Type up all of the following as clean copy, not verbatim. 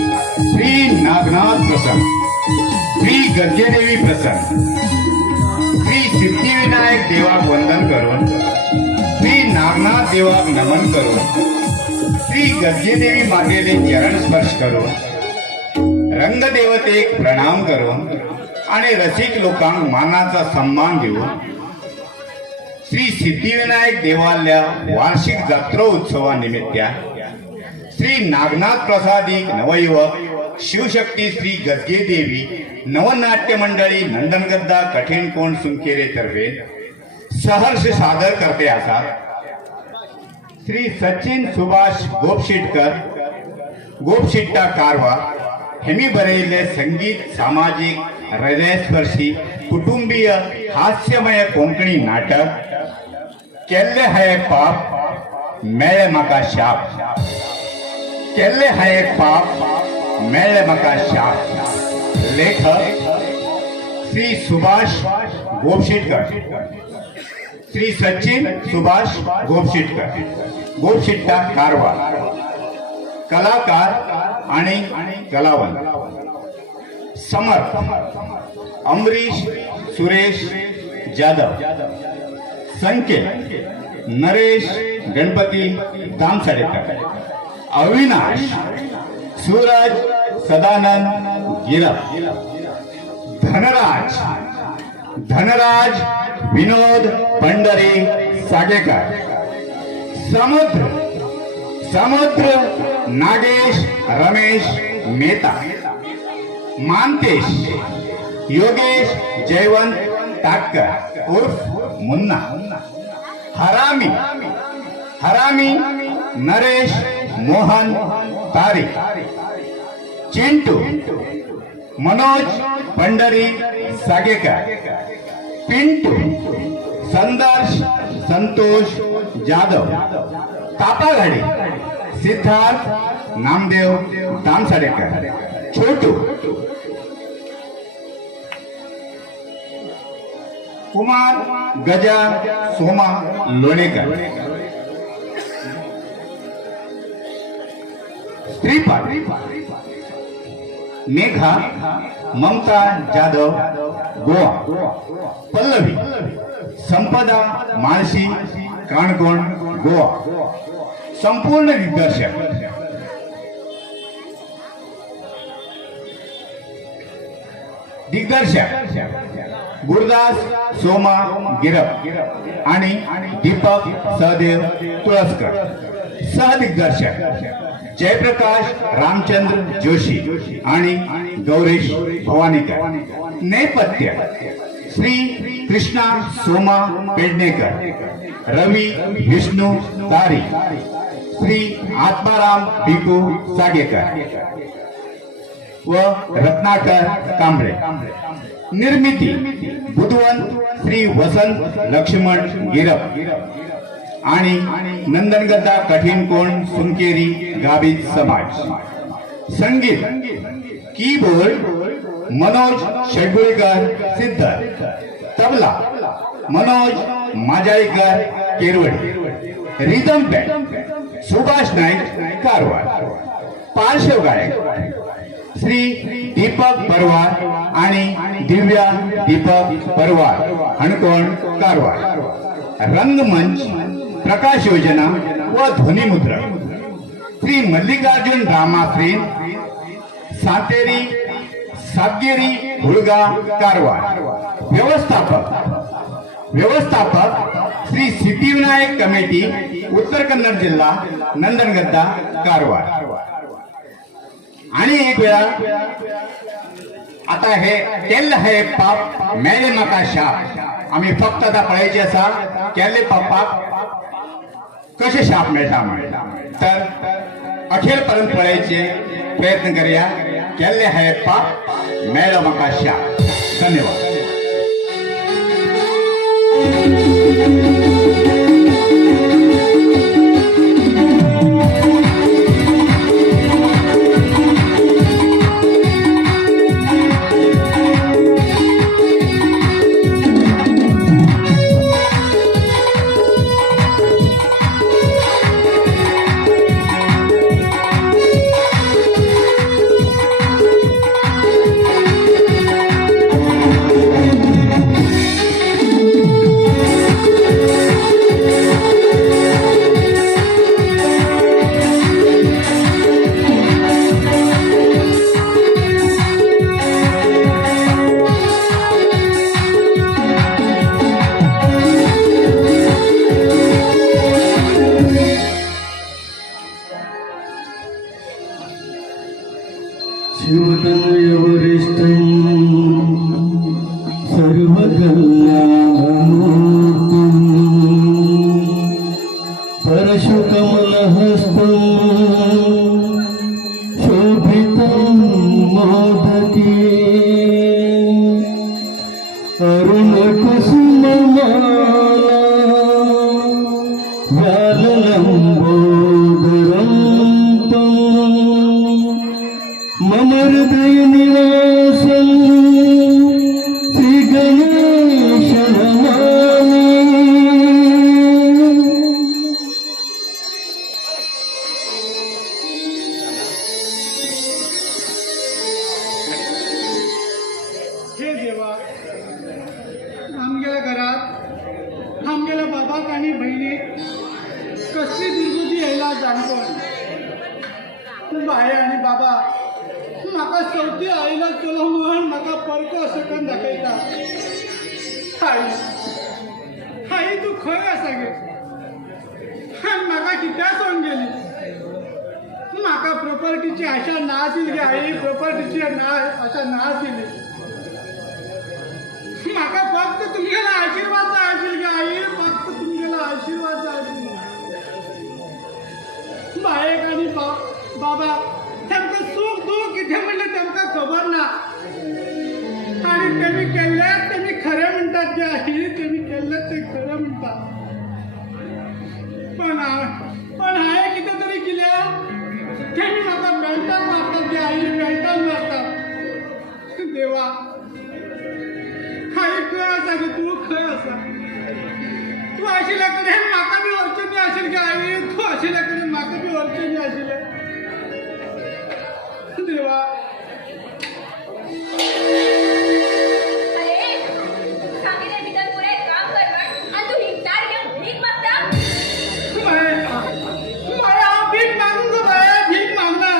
श्री नागनाथ प्रसन्न, श्री गजदेवी प्रसन्न, श्री सिद्धिविनायक देवाक वंदन करून, श्री नागनाथ देवाक नमन करून, श्री गजदेवी मातेले चरण स्पर्श करून, रंगदेवतेक प्रणाम करून आणि रसिक लोकांक मानाचा सन्मान देऊन श्री सिद्धिविनायक देवालया वार्षिक जत्रो उत्सवा निमित्तान श्री नागनाथ प्रसादिक नवयुवक शिवशक्ती श्री गजगे देवी नवनाट्य मंडळी नंदनगद्दा कठीण कोण सुंकेरे तर्फे सहर्ष सादर करते आसा श्री सचिन सुभाष गोपशिटकर गोपशिट्टा कारवा हेमी बरयल्ले संगीत सामाजिक हृदयस्पर्शी कुटुंबीय हास्यमय कोंकणी नाटक केल्ले हाय पाप मेळे म्हाका शाप, केल्ले हाय पाप मेळे म्हाका शाप। लेखक श्री सुभाष गोपशिटकर, श्री सचिन सुभाष गोपशिटकर गोपशिट्टा कारवा। कलाकार आणि कलावंत समर्थ अमरीश सुरेश जाधव, संकेत नरेश गणपती दामसाडेकर, अविनाश सूरज सदानंद गिरप, धनराज विनोद पंढरी सागेकर, समुद्र नागेश रमेश मेहता, मानतेश योगेश जयवंत टाटकर उर्फ मुन्ना, हरामी नरेश मोहन तारी, चिंटू मनोज पंढरी सागेकर, पिंटू संतोष जाधव, तापाघाडी सिद्धार्थ नामदेव दामसाडेकर, छोटू कुमार गजा सोमा लोणेकर, श्रीपाद मेघा ममता जाधव गोवा, पल्लवी संपदा माळशी काणकोण गोवा। संपूर्ण दिग्दर्शक गुरुदास सोमा गिरप आणि दीपक सहदेव तुळसकर, सहदिग्दर्शक जयप्रकाश रामचंद्र जोशी आणि गौरीश भवानीकर, नेपथ्य श्री कृष्णा सोमा पेडणेकर, रवी विष्णू तारी, श्री आत्माराम भिकू सागेकर व रत्नाकर कांबळे, निर्मिती बुधवंत श्री वसंत लक्ष्मण गिरप आणि नंदनगद्दा कठीण कोण सुंकेरी गावित समाज। संगीत keyboard Manoj शेडगुळेकर सिद्धर, tabla Manoj माजाळीकर केरवडी, rhythm band Subhash Naik Karwar, पार्श्व गायक श्री दीपक परवार आणि दिव्या दीपक परवार हणकोण कारवार, रंगमंच प्रकाश योजना व ध्वनिमुद्रक श्री मल्लिकार्जुन रामाश्री सातगिरी हुळगा कारवार, व्यवस्थापक श्री सिद्धिविनायक कमिटी उत्तर कन्नड जिल्हा नंदनगद्दा कारवार। आणि एक वेळा आता हे केल्ले हे पाप मेळे म्हाका शाप आम्ही फक्त आता पळायचे असा केल्ले पापाक कसे शाप मेळटा म्हणून, तर अखेर पर्यंत पळायचे प्रयत्न करूया। केल्ले हे पाप मेळो म्हाका शाप। धन्यवाद। शिवतमय वरिष्ठं सर्वकल्याणमूर्तिं परशुकमलहस्तं शोभितं मोदके अरुणकुसुममाला व्याललम्बोदरं मम हृदय निवासं श्री गणेश नमामि। हे देवा, आमच्या घरात आमगेल्या बाबाक आणि बहिणी कसली दुर्गती यायला जाणतो बाय आणि बाबा म्हाका चवथी आईला चलो म्हणून म्हाका परको सकन दाखयता। आई आई तू खंय आसा गे आनी म्हाका कित्याक सोडून गेली? म्हाका प्रॉपर्टीची आशा नाशिल्ली गे आई, प्रॉपर्टीची आशा नाशिल्ली। म्हाका फक्त तुमगेला आशीर्वाद जाय आशिल्लो गे आई, फक्त तुमगेला आशीर्वाद जाय आशिल्लो। बायेक आनी बाबा तेमकां सूख दूख कितें म्हणलें तेमकां खबर ना आनी तेमी केल्लें तेमी खरें म्हणटात गे आई, तेमी केल्लें तें खरें म्हणटात। पण हांवें कितें तरी केलें, तेमी म्हाका बेल्टान मारतात गे आई, बेल्टान मारतात। देवा आई खंय आसा गे तूं, खंय आसा? तूं आशिल्ल्या कडेन म्हाका बी व्हरचें आशिल्लें गे आई, तूं आशिल्ल्या कडेन म्हाका बी व्हरचें आशिल्लें। देवा अरे सांगितले भितर पुरे काम करणार आणि तू हिंगतार घेऊन भीक मागता? माया भीक मागून गो बाया, भीक मागना।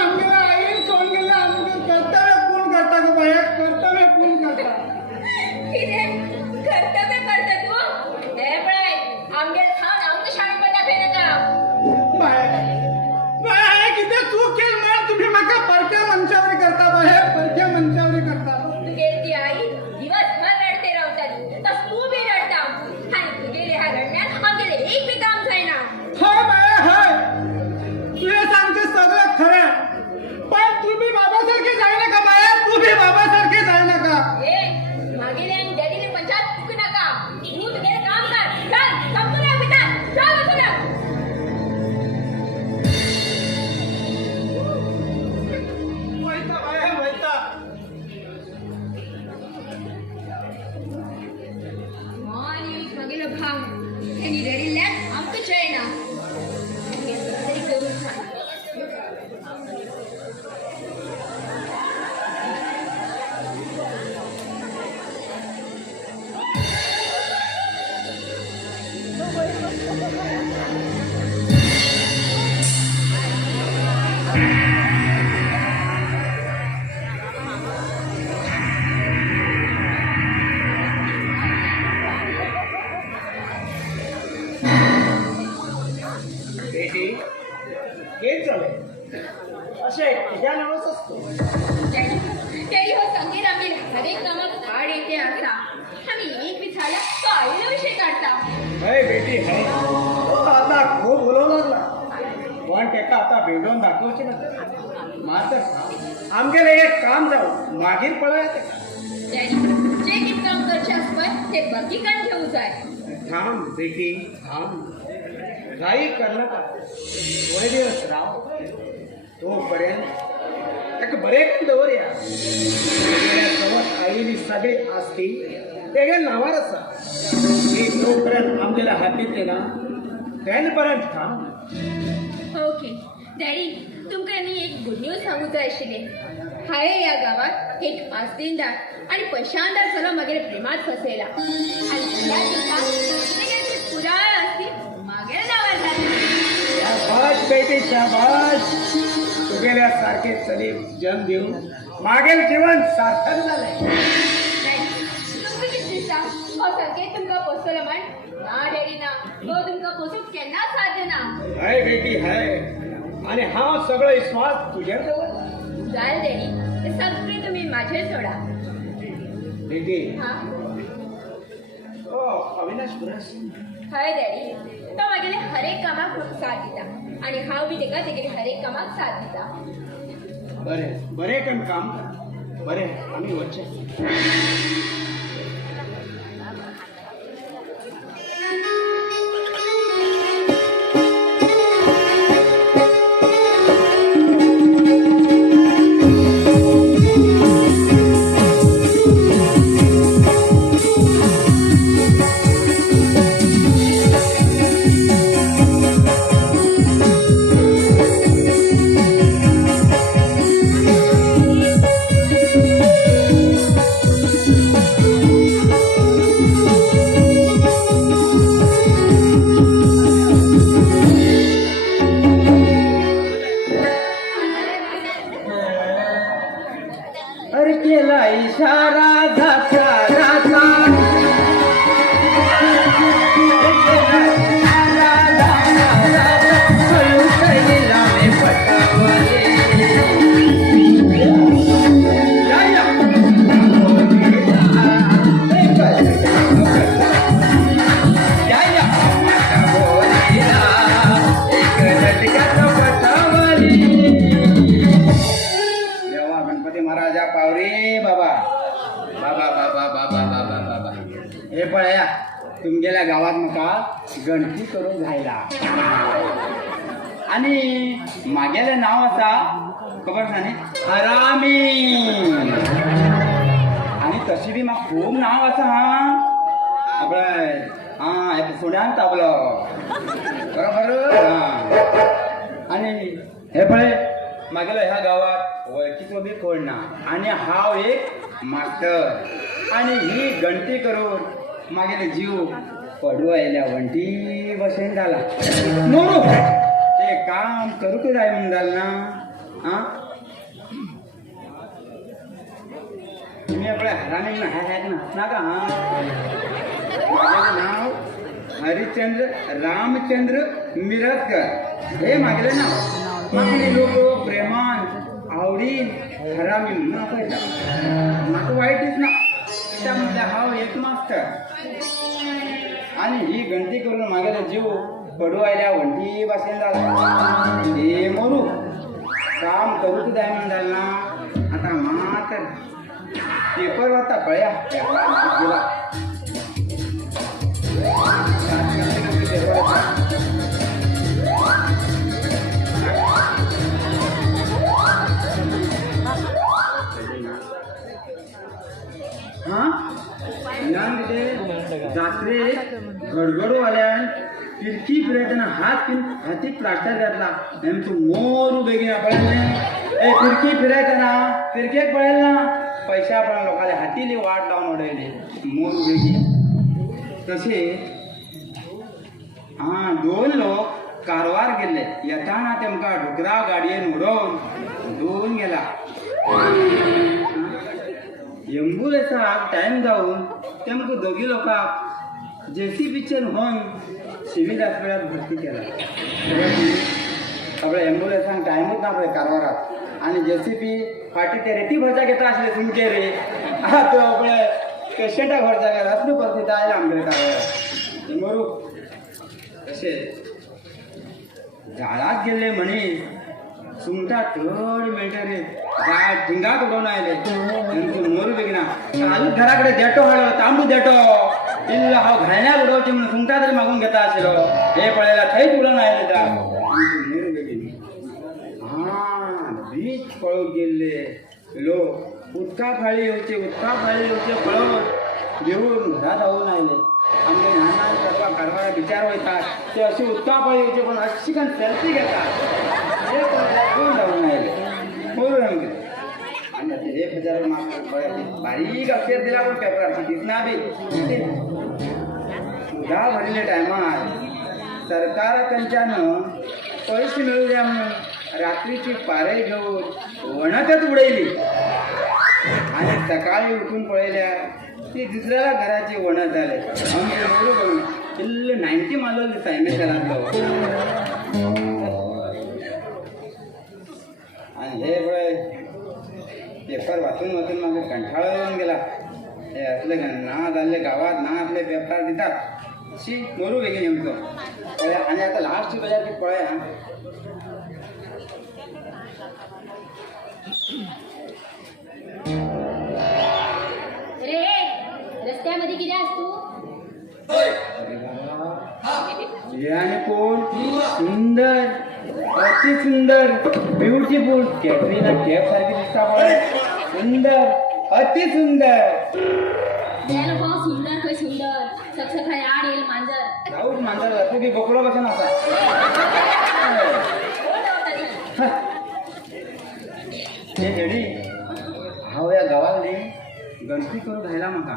आमगेल्या आईन सोडून गेले, आमगे कर्तव्य पूर्ण करता गो बाया, कर्तव्य पूर्ण करता। किती कर्तव्य करते तू? हे पळय आमगे खाऊन आमचं शाळेत पण दाखवे नका। बाया बाया किती चूक केली म्हणून तुम्ही म्हाका परक्या मनशावरी करता बाया, परक्या मनशावरी करता। तू गेलती आई दिवसभर रडते रावतात, तस तू बी रडता आणि तू गेले ह्या रडण्यात आमगेले एक बी काम जायना। होय बाया होय, तुझे सांगते सगळं खरं, पण तुम्ही बाबासारखे जाय नका बाया, तुम्ही बाबासारखे जाय नका। ए मागेले आणि डॅडीने पंचायत चुकू नका। तू तुझे काम कर, चल संपून या भितर, चल बसून वैता बाया वैता। आणि मागेलं भाव त्यांनी रडिल्ल्यात आमचं चयना तरी करून सांग। बेटी हेच झालंय असे कित्या नावच असतो। तरी हो संगीत आम्ही हरेक कामात आड येते असा आम्ही एक विचारला तो आईला विषय काढता। हय बेटी हय, तो आता खूप बोलवू लागला, पण त्याका आता भेटून दाखवचे ना। मात्र आमगेले एक काम जाऊ मागीर पळायचे। डॅडी जे कित काम करचे असपय ते बगीकान घेऊ जाय। थांब बेटी थांब, घाई करणं का, थोडे दिवस राव, तोपर्यंत एक बरे करून दवरया। सोबत आईली सगळे असतील तेगे नावार आसा, मी तोपर्यंत आमगेल्या हातीत ना तेनपर्यंत थांब। ओके डॅडी तुमकां न्ही एक गुड न्यूज सांगू जाय आशिल्ले। हांवें ह्या गावात एक आस्तीनदार आणि पैशानदार चलो मागेर प्रेमात फसयला आणि ह्या दिवसात पुराय आस्ती मागेर नावार जाली। शाबाश बेटी शाबाश, तुगेल्या सारखे चली जन्म देऊन मागेल जीवन सार्थक झालंय। डॅडी तुमकां कितें दिसता हो संकेत तुमकां पोसतलो म्हण? ना डॅडी ना, तो तुमकां पोसूंक केन्नाच साध्य ना। हाय बेटी हाय, आणि हा सगळं विश्वास तुझ्या जवळ जाल डॅडी हे सगळे तुम्ही माझे सोडा. दीदी हा हो अविनाश पुरस हय डॅडी तो मागेले हरेक कामाक साथ दिता आणि हांव बी तेका तेगेले हरेक कामाक साथ दिता. बरे बरे कण काम कर. बरे आम्ही वच्चे अरे केला इशारा धाचा राजा देवा गणपती महाराजा पावरे बाबा बाबा बाबा बाबा बाबा बाबा हे पळया तुमगेल्या गावात म्हाका गणती करून जायला आणि मागेले नाव आसा खबर आसा न्ही हरामी आणि तशी बी म्हाका खूब नाव आसा हा आपले हा एपिसोडान ताबलो बरोबर हा आणि हे पळय मागेलो ह्या गावात वळखीचो बी कोण ना आणि हांव एक मास्टर आणि ही गणती करून मागेले जीव पडू आयल्या वंटी बशेन जाला मोरू ते काम करूक जाय म्हणून जालें ना आ तुम्ही आपल्या हरामी ना हॅक ना नाका हा मागेलें नाव हरिश्चंद्र रामचंद्र मिरजकर हे मागेले नाव मागले लोक प्रेमान आवडीन हरामी म्हणून आपयता म्हाका वायटच ना त्यामध्ये हांव एक मास्टर आणि ही गणती करून मागेलो जीव पडू आयल्या वंटी भाशेन जाला हे मोरू काम करूक जाय म्हणून जालें ना आतां मात्र पेपर वाचता पळया गेला हा जात्रे गडगडो आल्यान फिरकी फिरयतना हातीक प्लास्टर घातला तूं मोरू बेगीन पळयलें ए फिरकी फिरयतना फिरकेक पळयलें ना पैशा पळोवन लोकांले हातीली वाट लावन उडयले मोरू बेगीन तशे हा 2 लोक कारवार गेल्ले येताना तेमकां डुकराव गाडयेन उडोवन घेवन गेला एम्बुलन्साक टायम जावन तेमकां दोगी लोकांक JCBचेर व्हरून सिव्हील हॉस्पिटलांत भरती केला आपल्या एम्बुलन्सांक टायमूच ना पळय कारवाराक आणि JCB फाटी ते रेटी भरचा घेता आसले तुमचे रे तो आपले पेशंटाक भरचा घेता असली परिस्थिती आयला आमचे कारवाराक मरू तशें झाडाक गेल्ले मनीस सुंगटां थोडी मेळटा रे गाय ढिंगाक उडोवन आयले मोरू बेगिना कालूच घरा कडेन देटो हाडलो तांबू देटो इल्लो हांव घायण्याक उडोवचें म्हणून सुंगटां तरी मागून घेता आशिल्लो हे पळयल्यार थंयच उडोवन आयले मोरू बेगीन बीच पळोवंक गेल्ले लोक उदका फाळी येवचे पळोवन घेवन घरा धांवून आयले आमगे ल्हान करपाक कारवारा बिचार वयतात ते अशी उदका फाळी येवचे पण अशी करून सेल्फी घेतात हे कोण धांवून आयले मोरू आमगे आणि हे बिचार म्हाका बारीक अक्षर दिला पण पेपरार दिसना बी सुद्धा भरिल्ले टायमार सरकार खंयच्यान पयशे मेळूं जाय म्हणून रात्रीची पारय घेवन वणतच उडयली आणि सकाळी उठून पळयल्यार ती दुसऱ्या घराची वणत जाले आमचे मोरू बघून इल्लो 90 मारलो सायमेशनांतलो आणि हे बघ पेपर वाचून वाचून माझे कंठाळा येऊन गेला. हे असले ना झाले गावात ना आपले पेपर देतात शी मोरू वेगळी नेमतो आणि आता लास्ट बजार की पळे हा. रे रस्त्यामध्ये किती असतो हे आणि कोण सुंदर अति सुंदर ब्युटिफुल कॅटरीना कॅफ सारखी दिसता पण सुंदर अति सुंदर द्यायला भाऊ सुंदर खय सुंदर सक्षखाय आड येईल मांजर जाऊच माणसाला जातो की बोकडो बसून असा. हे हेडी हाव या गावाला गणपती करू घायला मका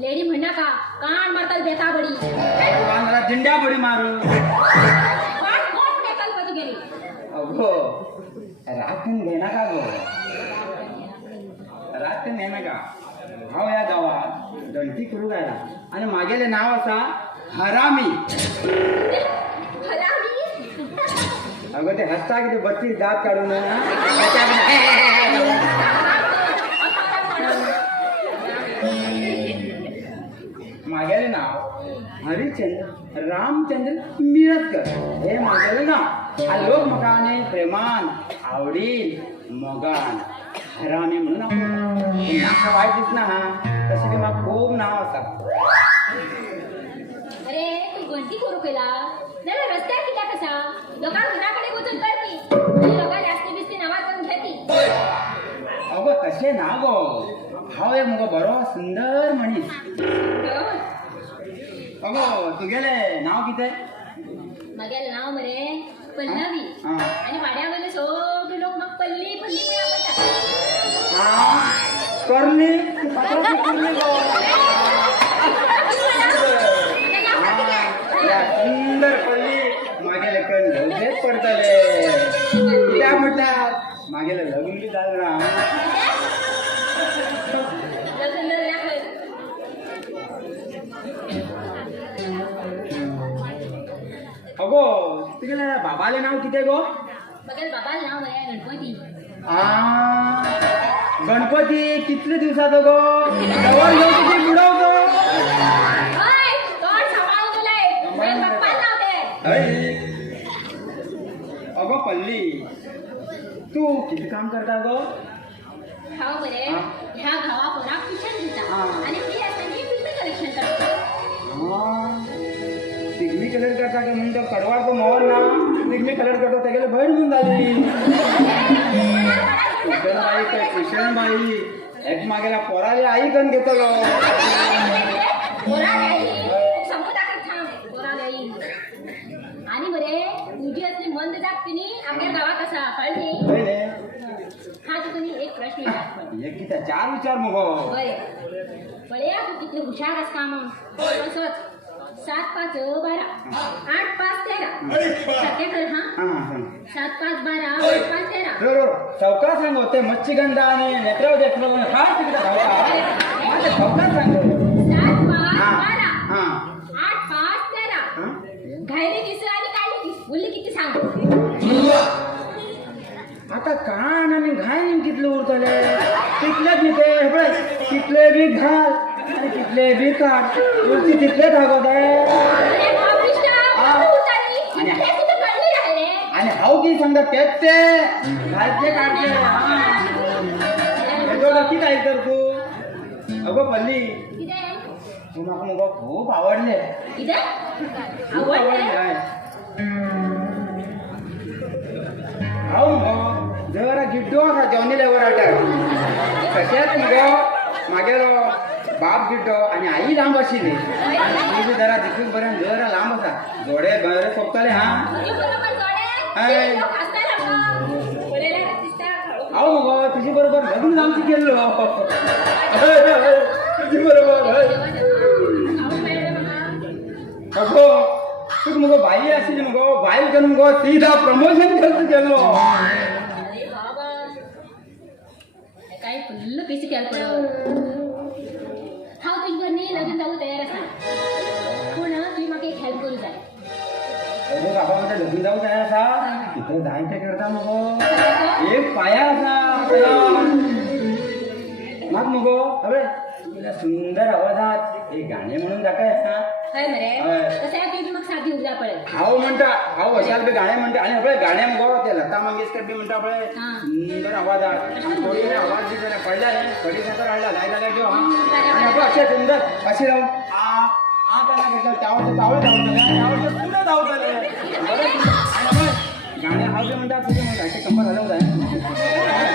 लेडी म्हणा का कान मारतात बेता बडी मला झिंड्या बडी मारू. कोण बेताल बाजू गेली अगो राखून घेणार का गो राखून नेणार का. हाव या गावात गणपती करू घायला आणि मागेले नाव असा हरामी. अगं ते हसता की ते 32 दात काढून मागेले नाव हरिश्चंद्र रामचंद्र मिरजकर हे मागेले नाव आणि लोक मकाने प्रेमान आवडील मोगान हरामी म्हणून आपण वाईट दिसना हा तसे की मग खूप नाव असा. अरे तू गणती करू केला नाही रस्त्यावर किती कसा लोकांना घराकडे गोचर करती आणि लोकांना जास्ती बिस्ती नावा करून घेती. अगो तसे ना गो हाव एक मग बरो सुंदर मनीस. अगो तू गेले नाव किती माझ्या नाव मरे पल्लवी हा. आणि वाड्यामध्ये सगळे लोक मग पल्ली पल्ली करली सुंदर पडली मागेले कण घेऊन पडतले त्या म्हटल्यात मागेले लग्न बी झालं ना. अगो तुझ्या बाबाले नाव किती गो बघा बाबाला नाव मरे गणपती. गणपती कितले दिवसात गो जवळ येऊ किती बुडवतो. अगो पल्ली तू किती काम करता गो. हा बरे ह्या गावा कोणाक ट्युशन दिता हा. आणि फ्री असताना फिल्म कलेक्शन करतो. पिग्मी कलर करता का म्हणून तो कडवार तो मोहन ना पिग्मी कलर करतो त्याला बहीण घेऊन झाली. कृष्ण बाई एक मागेला पोराले आई कण घेतलो. आणि बरे तुझी असली मंद जागतिनी आपल्या गावात असा कळली. हा तू तुम्ही एक प्रश्न विचार एक किती 4 विचार मग बरे बळे तू किती हुशार असता मग असंच 7 5 12 8 5 13 सत्य कर हा 7 5 12 8 5 13 चौका सांगो ते मच्छीगंधा आणि नेत्रव देखलो खास तिकडे धावता चौका सांगो 7 5 हा 12 हा 8 5 13 घायरी किस आणि काढली किस बोलली किती सांग. आता कान आणि घाण कितले उरतले तिथलेच मी ते बघ तिथले बी घाल आणि तिथले बी काढ उरती तिथले धागवत अरे बापरिष्ट उतारी आणि- हे कुठे कळली राहिले आणि हाव की समजा तेच ते घालचे काढते नक्की काय कर तू. अगो पल्ली इथे तू मला खूप आवडले. इथे खूप आवडले हाव मग जरा गिड्डो असा जेवणी लेवर अटक तशेंच मगो मागेलो बाप गिड्डो आणि आई लांब आशिल्ली. ती बी जरा दिसून पर्यंत जरा लांब असा जोडे बरे सोपताले हा. हाय. हाव मगो तुझी बरोबर लग्न आमची केल्लो तुझी बरोबर अगो तू मगो बाई आशिल्ली मगो बाई करून मगो सीधा प्रमोशन करत केल्लो. अरे बाबा काय फुल्ल पैसे केलं पडत. हांव तुझे घरनी लगीन जाऊ तयार आसा पूण तुवें म्हाका एक हेल्प करूं जाय. अरे बाबा म्हणजे लग्न जाऊ जाय असा तिथे जायचं करता मग एक पाया असा मग मग अबे तुला सुंदर आवाजात एक गाणे म्हणून दाखय हा काय मरे होय. कसं आहे की मग साधी उजा पडेल हाव म्हणता हाव अशाल बी गाणे म्हणते आणि आपले गाणे मग ते लता मंगेशकर बी म्हणता आपले हा. सुंदर आवाजात आणि थोडी वेळ आवाज बी जरा पडला आहे कडी साखर राहिला लायला लागलो हा आणि आपण असे सुंदर असे राहून आ त्यांना घेतलं त्यावर धावत त्यावर पुढे धावत आले आणि गाणे हाव बी म्हणतात तुझे म्हणतात असे कंबर हलवत आहे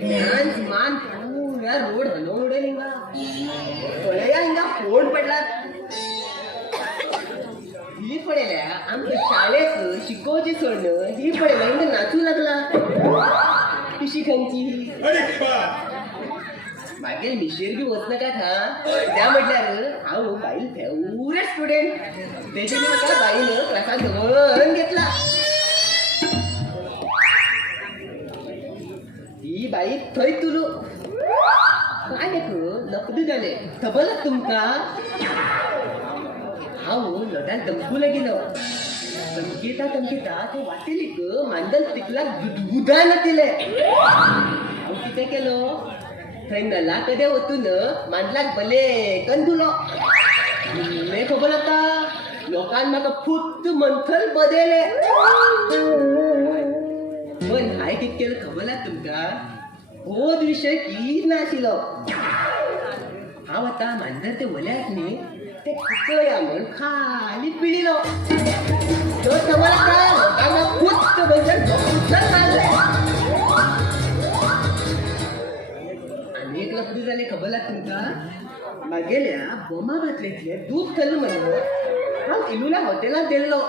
डांस मान पूरा रोड हलवून हिंगा पळया हिंगा फोड पडला ही पळयल्या आमच्या शाळेत शिकोवची सोडणं ही पळयल्या हिंगा नाचू लागला कशी खंयची मागीर मिशेर बी वचनाकात हा त्या म्हटल्यार हांव बायल फेवरेट स्टुडंट तेजेर म्हाका बाईन क्लासात धरून घेतला ही बाई थंय तुलो काय एक नकदू जाले खबर तुमका हांव लोटान दमकूला गेलो धमकीता ते वाटेलीक मांडल तिकला दुधान दिले हांव कितें केलो थंय नला कदे वतून मांडलाक भले कंदुलो तुमले खबर आतां लोकांन म्हाका फुत्त मंथल बदयले पण हाय कितें केलं खबर आसा तुमका होच विशय कित नाशिल्लो हांव आतां मांजर ते वल्याक न्ही ते कुकया म्हूण खाली पिळिलो तो खबर आसा लोकांना फुत्त मंजर झोपून मारले आनी एक लफडी जालें खबर आसा तुमका मागेल्या बोमाबातलेंतले दूद खाल्लें म्हणून हांव इलुला हॉटेलांत गेल्लो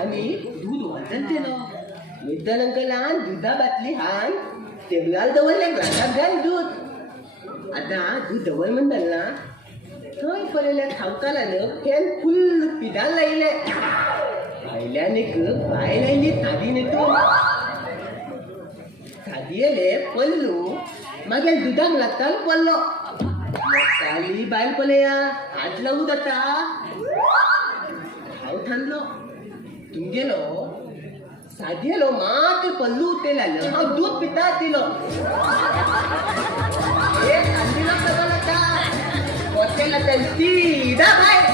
आनी दूद वाजन केलो मित्तल अंकलान दुधा बाटली हान टेबलार दवरले ग्लासात घाल दूध आतां दूध दवर म्हण धरला थंय पळयल्या खावकारान फॅन फुल्ल पिडान लायले भायल्यान एक बायल आयली थादी न्हिदून थादी येले पल्लू मागीर दुधाक लागतालो पडलो काली बायल पळया हात लावूं जाता हांव थांबलो तुमगेलो साधेलो मात्र पल्लू उठेलालो हांव दूध पिता दिलो एक आंदिलो खबर आसा हॉटेलांतल्यान सीधा भायर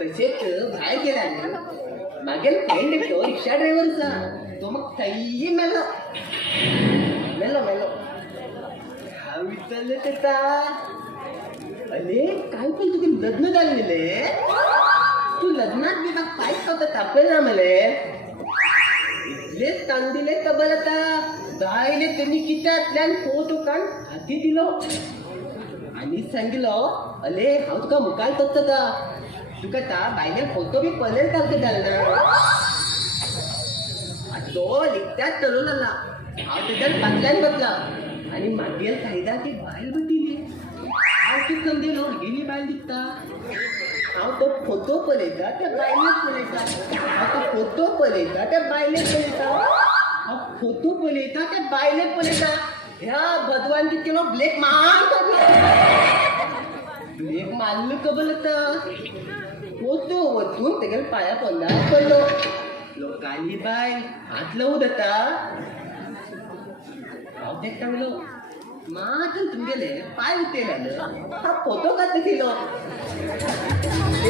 तशेंच भायर गेला न्ही मागेल फ्रेंड एकटो रिक्षा ड्रायव्हर आसा तो म्हाका थंय मेलो हांव विचारलें तेका अरे काय पण तुगे लग्न जाल्लेले तू लग्नात बी म्हाका कांयच नव्हतं तापयना मले इतलेच ताण दिले खबर आतां बायले तेणी कित्यातल्यान फोटो काडून हाती दिलो आनी सांगिलो अले हांव तुका मुखार करता तुका ता बायले फोटो बी पळयले सारकें जालना तो लिखत्यात चलोवन आला हांव तेज्यान फाटल्यान बसला आनी मागीर सायडाक एक बायल बसली हांव कितें समजलो गेली बायल दिसता हांव तो फोटो पळयता त्या बायलेक पळयता हांव तो फोटो पळयता त्या बायलेक पळयता हांव फोटो पळयता त्या बायलेक पळयता ह्या भगवान कितें केलो ब्लेक मारलो खबर आसा फोटो वचून तेगेले पांया पोंदा पडलो लोकांनी बायल हात लावूं जाता हांव तेका सांगलो मात्र तुमगेले पांय उठयले हा फोटो काडटा दिलो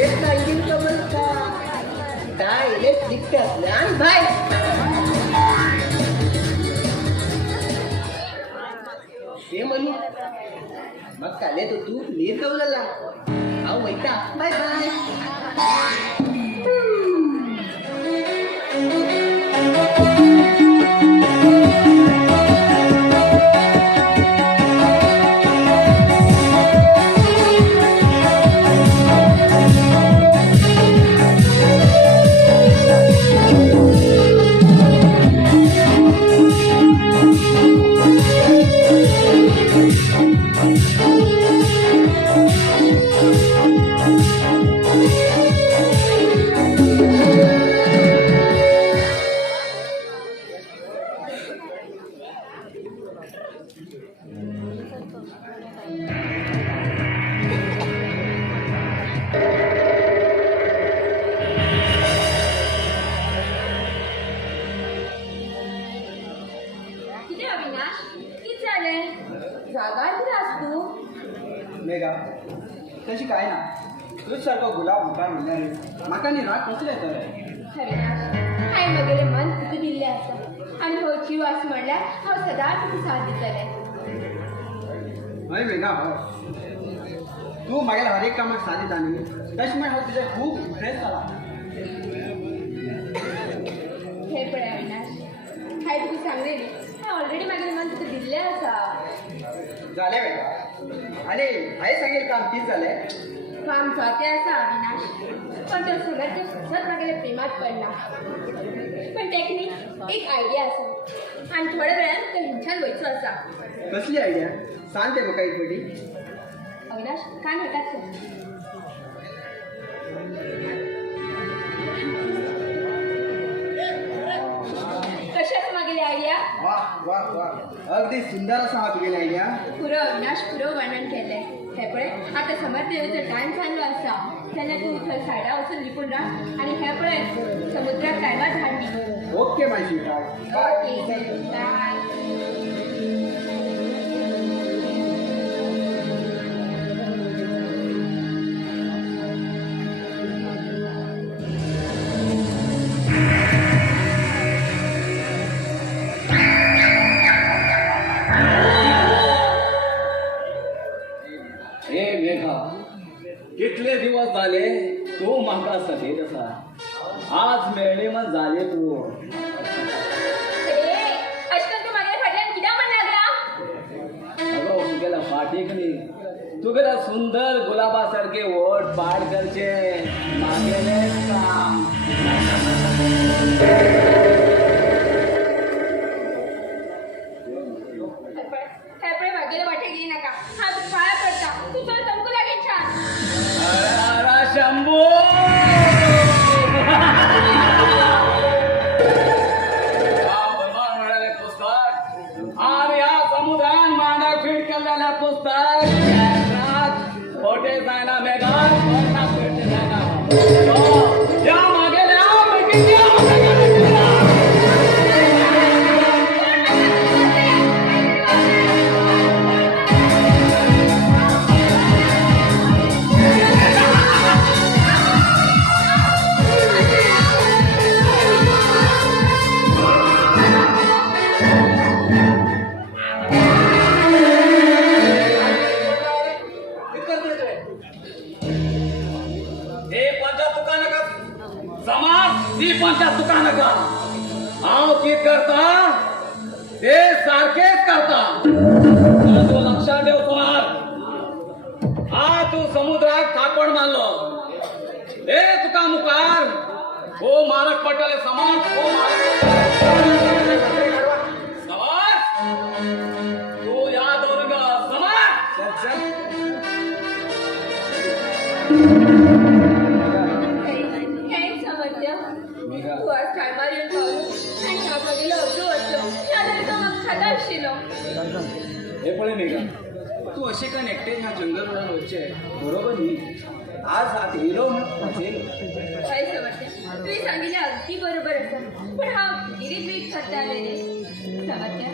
एक सांगीन खबर आसा डायरेक्ट दिसतातल्यान भायर हे म्हणू म्हाका काले तो तूं लीर दवरला हांव वयता बाय बाय जागा कितें तू मेघा तशी काय ना तुझ सारको गुलाब मुखार म्हणल्यार म्हाका न्ही राग कसले येतले अविनाश हांवें म्हगेलें मन तुका दिल्लें आसा आनी हो जीव आसा म्हणल्यार हांव सदांच तुका साथ दितलें हय मेघा हय तू म्हागेल्या हर एक कामाक साथ दिता न्ही तशें म्हण हांव तुजें खूब इम्प्रेस जाला हे पळय अविनाश हांवें तुका सांगलें न्ही हांवें ऑलरेडी म्हगेलें मन तुका दिल्लें आसा जालें मेघा आनी हांवें सांगेल काम तीच जालें काम जाते आसा अविनाश पण तो समर्थ सतत म्हगेल्या प्रेमात पडला पण टेक्निक एक आयडिया आसा आनी थोड्या वेळान तो हिंच्यान वयचो आसा कसली आयडिया सांग ते म्हाका एक फावटी अविनाश कान हेटात कशी आसा म्हगेली आयडिया वा वा वा अगदी सुंदर आसा हा तुगेली आयडिया पुरो अविनाश पुरो वर्णन केलें हे पळय आतां समर्थ देवीचो टायम जाल्लो आसा तेन्ना तूं थंय सायडा वचून लिपून राव आनी हे पळय समुद्राक टायमार धाडली ओके माय स्वीटहार्ट बाय ओके बाय हे मेघा कितले दिवस झाले तू म्हाका सगळीत आसा आज मेळ्ळी मग जाले तू अशकन तू म्हागे फाटल्यान कित्याक म्हण लागला अगो तुगेल्या फाटीक न्ही तुगेल्या सुंदर गुलाबा सारखे ओठ पाड करचे मागेलेच काम हे पळय म्हागेले वाटेक येय नाका हांव तुका पांया पडटा तूं चल चमकू लागीन छान अरे शंभू पुस्तक आणि या समुद्रान मांडाक फीट केलेल्या पुस्तक खोटे जायना मेघात खोटे जायना या मागेल्या पंचायत तुका हांव कित करता ते सारखेच करता तू लक्षात ठेव कुमार हा तू समुद्रात कापड मारलो हे तुका मुखार हो मारक पडटले समाज हो समाज तू या दौरग समाज तू आज टायमार येवन पावलो आनी हांव म्हगेलो अब्रू वतलो नाजाल्यार तो म्हाका खाता आशिल्लो हे पळय मेघा तू अशें करून एकटेच ह्या जंगल रोडान वचचें बरोबर न्ही आज हात येयलो म्हण वाचयलो हय समर्थ्या तुवें सांगिल्लें अगदी बरोबर आसा पूण हांव गिरीत वीट करतालें रे समर्थ्या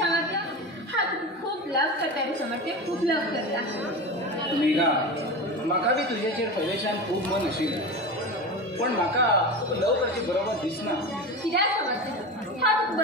हांव तुका खूब लव करता रे समर्थ्या खूब लव करता मेघा म्हाका बी तुजेचेर पयलेच्यान खूब मन आशिल्लें पण म्हाका तुका लव करची बरोबर दिसना कित्याक समर्थ्या हांव तुका